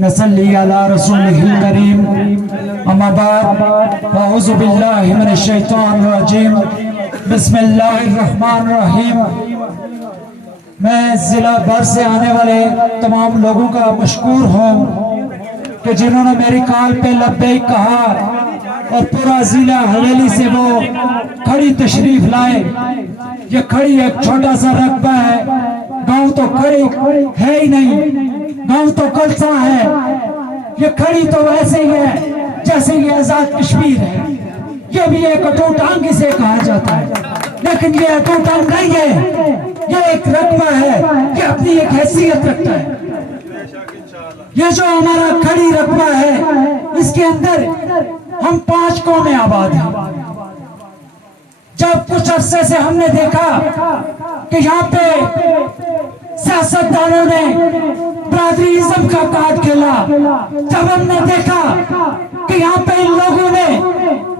نصلی علی رسولہ الکریم اما بعد اعوذ باللہ من الشیطان الرجیم بسم اللہ الرحمن الرحیم۔ میں ضلع بھر سے آنے والے تمام لوگوں کا مشکور ہوں کہ جنہوں نے میری کال پہ لبیک کہا اور پورا ضلع حویلی سے وہ کھڑی تشریف لائے۔ یہ کھڑی ایک چھوٹا سا رقبہ ہے، گاؤں تو کھڑی ہے ہی نہیں، گاؤں تو کلسا ہے۔ یہ کھڑی تو ویسے ہی ہے جیسے یہ آزاد کشمیر ہے، یہ بھی ایک اٹوٹ آنگ سے کہا جاتا ہے، لیکن یہ اٹوٹ آنگ نہیں ہے، یہ ایک رقبہ ہے، یہ اپنی ایک حیثیت رکھتا ہے۔ یہ جو ہمارا کھڑی رقبہ ہے اس کے اندر ہم 5 قومیں آباد ہیں۔ جب کچھ عرصے سے ہم نے دیکھا کہ یہاں پہ سیاستدانوں نے برادری ازم کا کارڈ کھیلا، جب ہم نے دیکھا کہ یہاں پہ ان لوگوں نے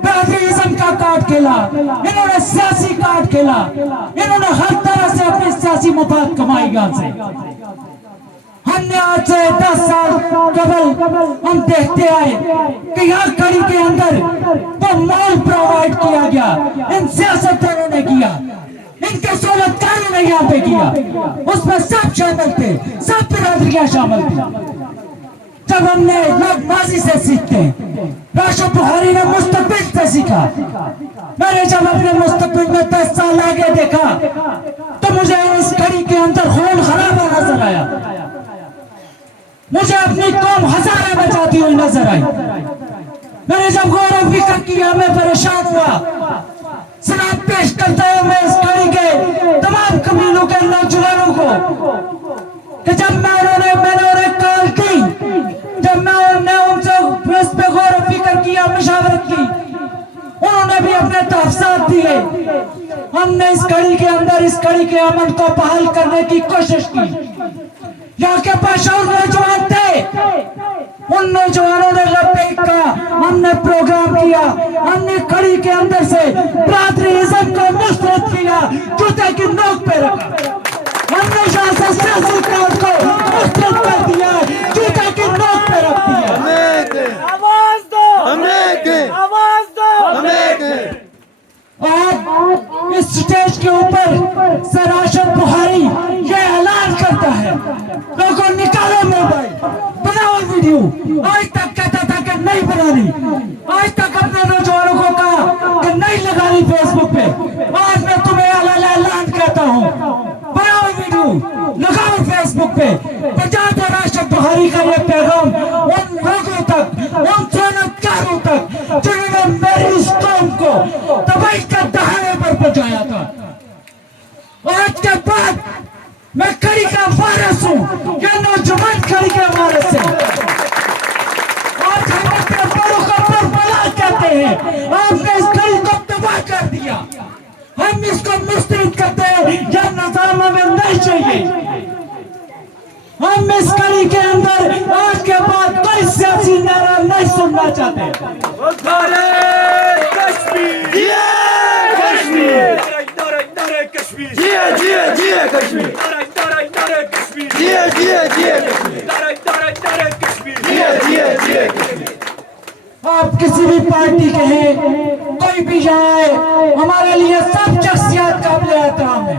برادری ازم کا کارڈ کھیلا، انہوں نے سیاسی کارڈ کھیلا، انہوں نے ہر طرح سے اپنے سیاسی مفاد کمائی گا سے۔ ہم نے آج سے 10 سال قبل ہم دیکھتے آئے کہ یہاں کھڑی کے اندر وہ مال پرووائڈ کیا گیا، ان سیاستدانوں نے کیا، ان کے سہولتکاروں نے یہاں پہ کیا، اس میں سب شامل تھے، سب برادریاں شامل تھیں۔ جب ہم نے لوگ ماضی سے سیکھتے ہیں، راشد بخاری نے مستقبل سے سیکھا۔ میں نے جب اپنے مستقبل میں 10 سال آگے دیکھا تو مجھے اس کھڑی کے اندر خون خرابہ نظر آیا، مجھے اپنی قوم ہزاریں بچاتی ہوئی نظر آئی۔ میں نے جب غور و فکر کیا میں پریشان ہوا۔ سلام پیش کرتا ہوں میں اس کھڑی کے تمام قبیلوں کے نوجوانوں کو کہ جب میں نے انہیں کال کی، جب میں نے ان سے اس پہ غور و فکر کیا، مشاورت کی، انہوں نے بھی اپنے تحفظات دیے۔ ہم نے اس کھڑی کے اندر اس کھڑی کے امن کو بحال کرنے کی کوشش کی۔ یہاں کے باشعور نوجوان تھے، ان نوجوانوں نے لبیک کہا، ہم نے پروگرام کیا، ہم نے کھڑی کے اندر سے برادری ازم کو مسترد کیا، جوتے کی نوک پہ رکھا۔ ہم نے یہاں سے سیاسی کارڈ کو مسترد کر دیا، جوتے کی نوک پہ رکھ دیا۔ آواز دو، آواز دو، آج اس سٹیج کے اوپر سر راشد بخاری یہ اعلان کرتا ہے، لوگوں نکالو موبائل، بناؤ ویڈیو۔ آج تک کہتا تھا کہ نہیں بنانی، آج تک اپنے نوجوانوں کو کہا کہ نہیں لگانی فیس بک پہ، آج میں تمہیں اعلان کہتا ہوں، بناؤ ویڈیو، لگاؤ فیس بک پہ۔ پہنچا دو راشد بخاری کا یہ پیغام ان لوگوں تک، ان صنعتکاروں تک جنہوں نے میری اس قوم کو تباہی کے دہانے پر پہنچایا تھا۔ آج کے بعد میں کھڑی کا وارث ہوں، یہ نوجوان کھڑی کے وارث ہیں۔ آج ہم اپنے بڑوں کو بربلا کہتے ہیں، آپ نے اس کھڑی کو تباہ کر دیا، ہم اس کو مسترد کرتے ہیں، یہ نظام ہمیں نہیں چاہیے۔ ہم اس کھڑی کے اندر آج کے بعد کوئی سیاسی نعرہ نہیں سننا چاہتے۔ آپ کسی بھی پارٹی کے ہیں، کوئی بھی یہاں آئے، ہمارے لیے سب شخصیات قابل احترام ہے۔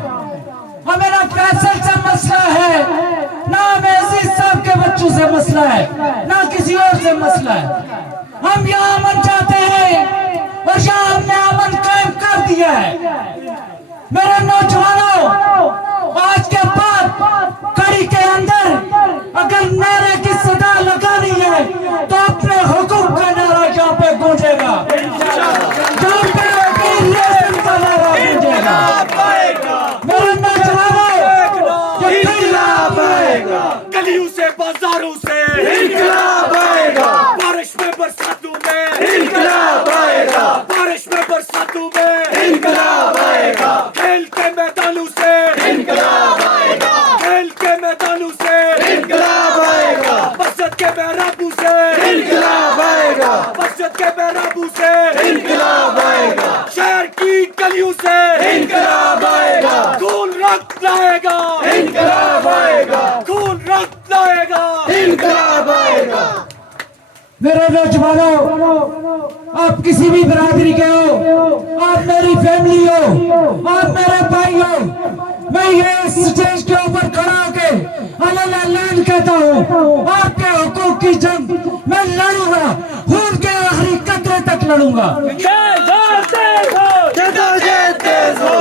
ہمیں نہ فیصل سے مسئلہ ہے، نہ ہمیں عزیز صاحب کے بچوں سے مسئلہ ہے، نہ کسی اور سے مسئلہ ہے۔ ہم یہاں امن چاہتے ہیں اور یہاں ہم نے امن قائم کر دیا ہے۔ میرے نوجوانوں، آج کے بعد کھڑی کے اندر اگر نعرے کی صدا لگانی ہے تو اپنے حقوق کا نعرہ یہاں پہ گونجے گا، یہاں پہ ریاست کا نعرہ گونجے گا۔ میرے نوجوانوں، یہ انقلاب آئے گا، گلیوں سے بازاروں سے انقلاب آئے گا، بارش میں برساتوں میں انقلاب آئے گا، بارش میں برساتوں میں انقلاب آئے گا، کھیل کے میدانوں سے انقلاب آئے گا، کھیل کے میدانوں سے انقلاب آئے گا، مسجد کے محرابوں سے انقلاب آئے گا، مسجد کے محرابوں سے انقلاب آئے گا، شہر کی گلیوں سے انقلاب آئے گا، خون رنگ لائے گا، انقلاب آئے گا، خون رنگ لائے گا، انقلاب آئے گا۔ میرے نوجوانوں، آپ کسی بھی برادری کے ہو، آپ میری فیملی ہو، آپ میرے بھائی ہو، میں یہ سٹیج کے اوپر کھڑا ہو کے اعلان کہتا ہوں، آپ کے حقوق کی جنگ میں لڑوں گا، خون کے آخری قطرے تک لڑوں گا۔ تیز ہو جدوجہد تیز ہو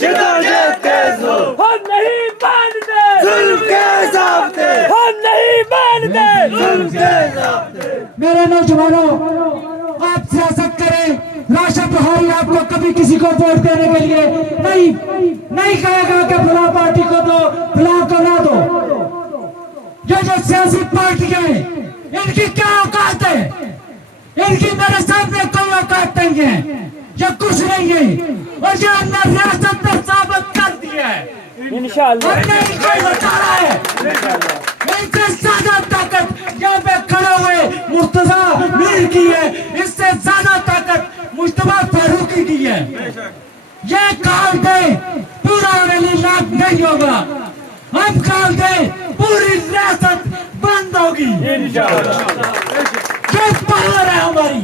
جدوجہد تیز ہو ہم نہیں مانتے ظلم کے ضابطے ہم نہیں مانتے ظلم کے ضابطے میرے نوجوانوں، آپ سیاست کریں، راشد بہاری آپ کو کبھی کسی کو ووٹ دینے کے لیے نہیں کہے گا کہ فلاں پارٹی کو دو، فلاں کو نہ دو۔ یہ جو سیاسی پارٹیاں ہیں، ان کی کیا اوقات ہے؟ ان کی میرے سامنے کوئی اوقات نہیں ہے، یہ کچھ نہیں ہے، اور یہ ہم نے ریاست میں ثابت کر دیا ہے، انشاءاللہ ہم نے ان کو بچانا ہے۔ ان سے زیادہ طاقت یہاں پہ کھڑے ہوئے مرتضیٰ میر کی ہے، اس سے زیادہ طاقت مجتبیٰ فاروقی کی ہے۔ یہ کال دے پورا علی لاکھ نہیں ہوگا، ہم کال دے پوری ریاست بند ہوگی۔ یہ پاور ہے ہماری،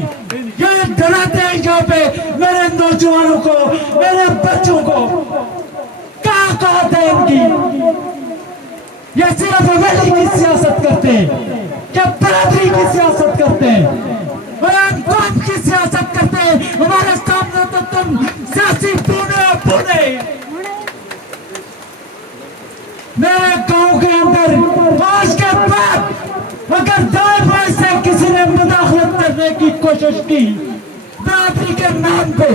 یہ ڈراتے ہیں یہاں پہ میرے نوجوانوں کو، میرے بچوں کو۔ کیا کہتے ہیں ان کی؟ یہ صرف ویلی کی سیاست کرتے ہیں، یہ برادری کی سیاست کرتے ہیں، اور ہم قوم کی سیاست کرتے ہیں۔ ہمارے سامنے تو تم سیاسی بونے اور بونے۔ میرے گاؤں کے اندر آج کے بعد اگر دائیں بائیں سے کسی نے مداخلت کرنے کی کوشش کی برادری کے نام پہ،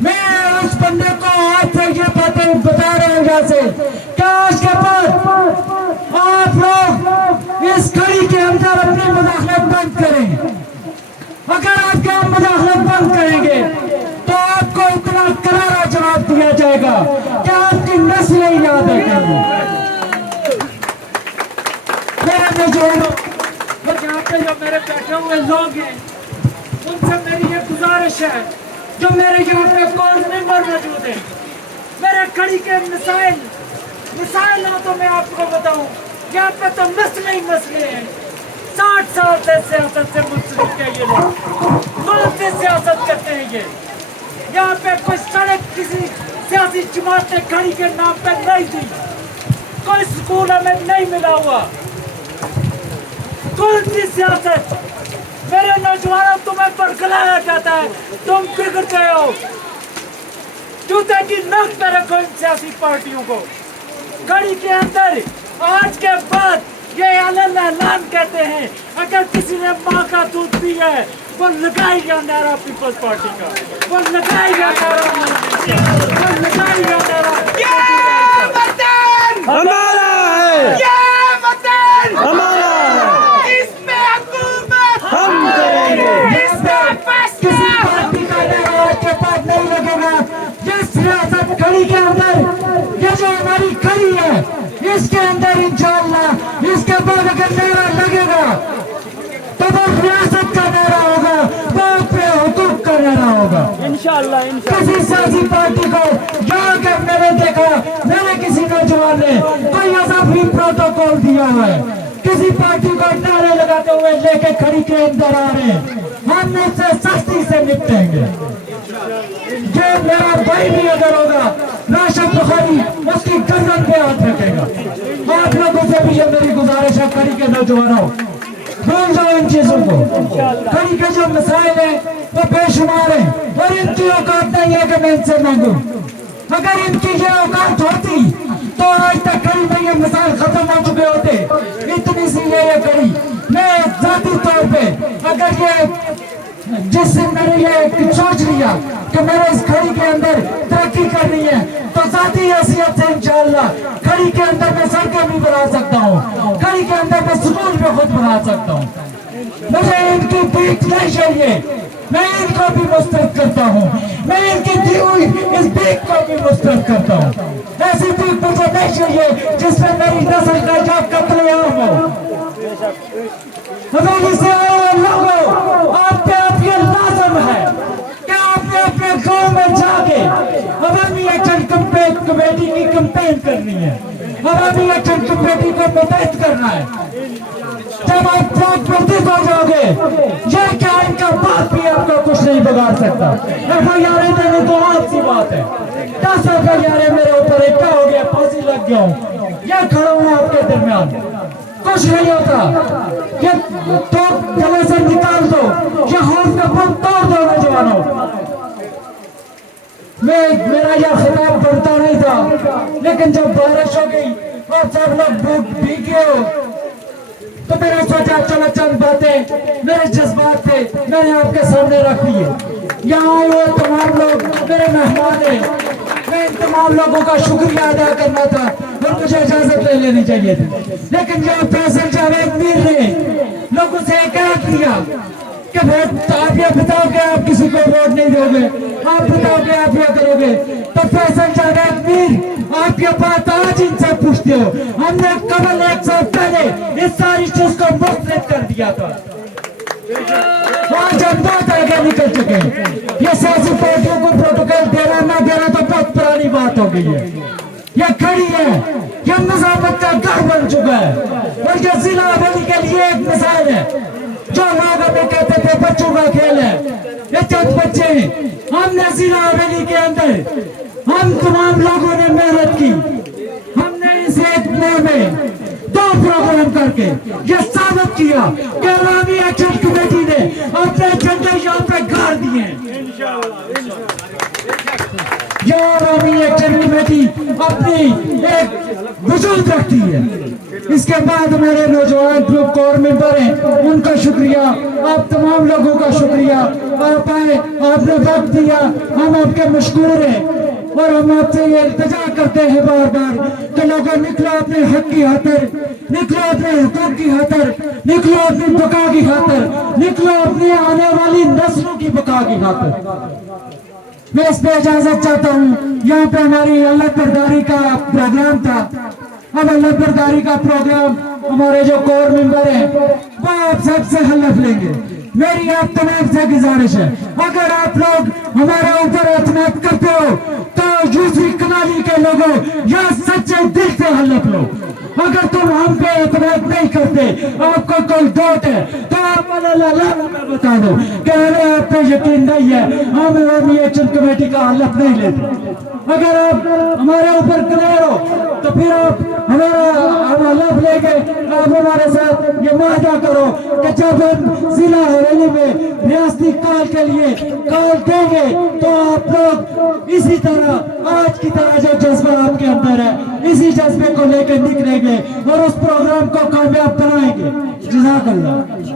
میں اس بندے کو آج سے یہ باتیں بتا رہا ہوں یہاں سے کہ آج کے بعد آپ لوگ اس کڑی کے اندر اپنی مداخلت بند کریں۔ اگر آپ کے مداخلت بند کریں گے تو آپ کو اتنا کرارا جواب دیا جائے گا کہ آپ کی نسلیں یاد رکھیں گی۔ میرے نوجوانوں، اور یہاں پہ جو میرے بیٹھے ہوئے لوگ ہیں، ان سے میری یہ گزارش ہے، جو میرے یہاں پہ کورس ممبر موجود ہیں، میرے کڑی کے مسائل ہو تو میں آپ کو بتاؤں، یہاں پہ تو مسئلے ہی مسئلے ہیں۔ 60 سال سے سیاست سے منسلک ہے یہ لوگ، ملک سے سیاست کرتے ہیں یہ۔ یہاں پہ کوئی سڑک کسی سیاسی جماعت نے کھڑی کے نام پہ نہیں دی، کوئی سکول ہمیں نہیں ملا ہوا۔ کون سی سیاست؟ میرے نوجوانوں، تمہیں برگلایا جاتا ہے، تم بگڑتے ہو۔ جوتے کی نوک پہ رکھو ان سیاسی پارٹیوں کو۔ کڑی کے اندر آج کے بعد یہ اعلان کہتے ہیں، اگر کسی نے ماں کا دودھ پیا ہے وہ لگائے گا نعرہ پیپلز پارٹی کا، وہ لگائے گا نعرہ ہمارا ہے، ہمارا ہے، اس پہ حکومت ہم کریں گے۔ اس پہ فیصلہ کسی پارٹی کا نعرہ آج کے بعد نہیں لگے گا۔ جس ریاست کڑی کے اندر یہ جو ہماری کڑی ہے، اس کے اندر انشاءاللہ اس کے بعد اگر نعرہ لگے گا تو وہ ریاست کا نعرہ ہوگا، وہ اپنے حقوق کا نعرہ ہوگا۔ انشاءاللہ کسی سیاسی پارٹی کو جہاں کہ میں نے دیکھا، میرے کسی نوجوان نے کوئی اضافی پروٹوکول دیا ہوا ہے، کسی پارٹی کو نعرے لگاتے ہوئے لے کے کھڑی کے اندر آ رہے ہیں، ہم اس سے سختی سے نپٹیں گے۔ جو میرا بھائی بھی اگر ہوگا، راشد بخاری اس کی گردن پہ ہاتھ رکھے گا۔ آپ لوگوں سے بھی یہ میری گزارش ہے، کھڑی کے نوجوانوں، بھول جاؤ ان چیزوں کو۔ کڑی کے جو مسائل ہیں وہ بے شمار ہیں، اور ان کی اوقات نہیں ہے کہ میں ان سے مانگوں۔ اگر ان کی یہ اوقات ہوتی تو آج تک کڑی میں یہ مسائل ختم ہو چکے ہوتے۔ اتنی سی یہ کڑی، میں ذاتی طور پہ اگر یہ جس سے میں نے یہ سوچ لیا کہ میں نے اس کھڑی کے اندر ترقی کرنی ہے تو ذاتی حیثیت سے انشاءاللہ کھڑی کے اندر میں سڑکیں بھی بنا سکتا ہوں، کھڑی کے اندر میں سکول بھی خود بنا سکتا ہوں۔ مجھے ان کی بیٹ نہیں چاہیے، میں ان کو بھی مسترد کرتا ہوں، میں ان کی دی ہوئی اس بیٹ کو بھی مسترد کرتا ہوں۔ ایسی بیٹ مجھے نہیں چاہیے جس میں میری نسل کا جو قتل عام ہو۔ حویلی سے آئے ہوئے لوگوں، آپ پہ اب یہ لازم ہے کہ آپ نے اپنے گاؤں میں جا کے عوامی ایکشن کمیٹی کی کمپین کرنی ہے۔ عوامی ایکشن کمیٹی کو متحد کرنا ہے. جب آپ پرتیت ہو جاؤ گے یہ کیا ان کا بات بھی آپ کو کچھ نہیں بگاڑ سکتا. FIR دینے تو آپ سی بات ہے. 10 FIR میرے اوپر ایک کیا ہو گیا, پھانسی لگ گیا ہوں, یہ کھڑا ہوں آپ کے درمیان, کچھ نہیں ہوتا. یہ تو گلے سے نکال دو, یہ خوف کا پن توڑ دو نوجوانوں. میرا یہ خطاب بنتا نہیں تھا, لیکن جب بارش ہو گئی اور سب لوگ بھیگ گئے ہو تو میں نے سوچا چلو چند باتیں میرے جذبات تھے میں نے آپ کے سامنے رکھ دی ہے. یہاں آئے ہوئے تمام لوگ میرے مہمان ہیں, میں ان تمام لوگوں کا شکریہ ادا کرنا تھا اور مجھے اجازت لے لینی چاہیے تھی. لیکن جو فیصل جاوید میر نے لوگوں سے کہہ دیا کہ آپ یہ بتاؤ کہ آپ کسی کو ووٹ نہیں دو گے, آپ بتاؤ کہ آپ یہ کرو گے, تو فیصل جاوید میر آپ یہ بات آج ان سے پوچھتے ہو. ہم نے قبل 1 سال پہلے اس ساری چیز کو مسترد کر دیا تھا. آج ہم بہت آگے نکل چکے ہیں. یہ سیاسی پارٹیوں کو پروٹوکول دینا نہ دینا تو بہت پرانی بات ہو گئی ہے. یہ کھڑی ہے, یہ نظامت کا گھر بن چکا ہے اور یہ ضلع عولی کے لیے ایک مثال ہے. جو لوگ ہمیں کہتے تھے بچوں کا کھیل ہے, یہ چند بچے ہیں. ہم نے ضلع عولی کے اندر ہم تمام لوگوں نے محنت کی. ہم نے اس ایک ماہ میں 2 پروگرام کر کے یہ ثابت کیا کہ عوامی ایکشن کمیٹی نے اپنے جھنڈے یہاں پہ گاڑ دیے ہیں. یہ عوامی ایکشن کمیٹی اپنی ایک وجود رکھتی ہے. اس کے بعد میرے نوجوان گروپ کور ممبر ہیں, ان کا شکریہ, آپ تمام لوگوں کا شکریہ. آپ آئے, آپ نے وقت دیا, ہم آپ کے مشکور ہیں اور ہم آپ سے یہ التجا کرتے ہیں بار بار کہ لوگوں نکلو اپنے حق کی خاطر, نکلو اپنے حقوق کی خاطر, نکلو اپنی بقا کی خاطر, نکلو اپنی آنے والی نسلوں کی بقا کی خاطر. میں اس پہ اجازت چاہتا ہوں. یہاں پہ ہماری اللہ برداری کا پروگرام تھا. اب اللہ برداری کا پروگرام ہمارے جو کور ممبر ہیں وہ آپ سب سے حلف لیں گے. میری آپ تمام سے گزارش ہے, اگر آپ لوگ ہمارے اوپر اعتماد کرتے ہو تو یوسفی کلالی کے لوگوں یا سچے دل سے حلف لو. اگر تم ہم پہ اعتماد نہیں کرتے, آپ کو کوئی ڈاؤٹ ہے تو آپ میں بتا دو کہ ہمیں آپ پہ یقین نہیں ہے, ہم عوامی ایکشن کمیٹی کا حلف نہیں لیتے. اگر آپ ہمارے اوپر کلیئر ہو تو پھر آپ ہم حلف لے کے آپ ہمارے ساتھ یہ معاہدہ کرو کہ جب ہم ضلع حویلی میں ریاستی کال کے لیے کال دیں گے تو آپ لوگ اسی طرح آج کی طرح جو جذبہ آپ کے اندر ہے اسی جذبے کو لے کے نکلیں گے اور اس پروگرام کو کامیاب بنائیں گے. جزاک اللہ.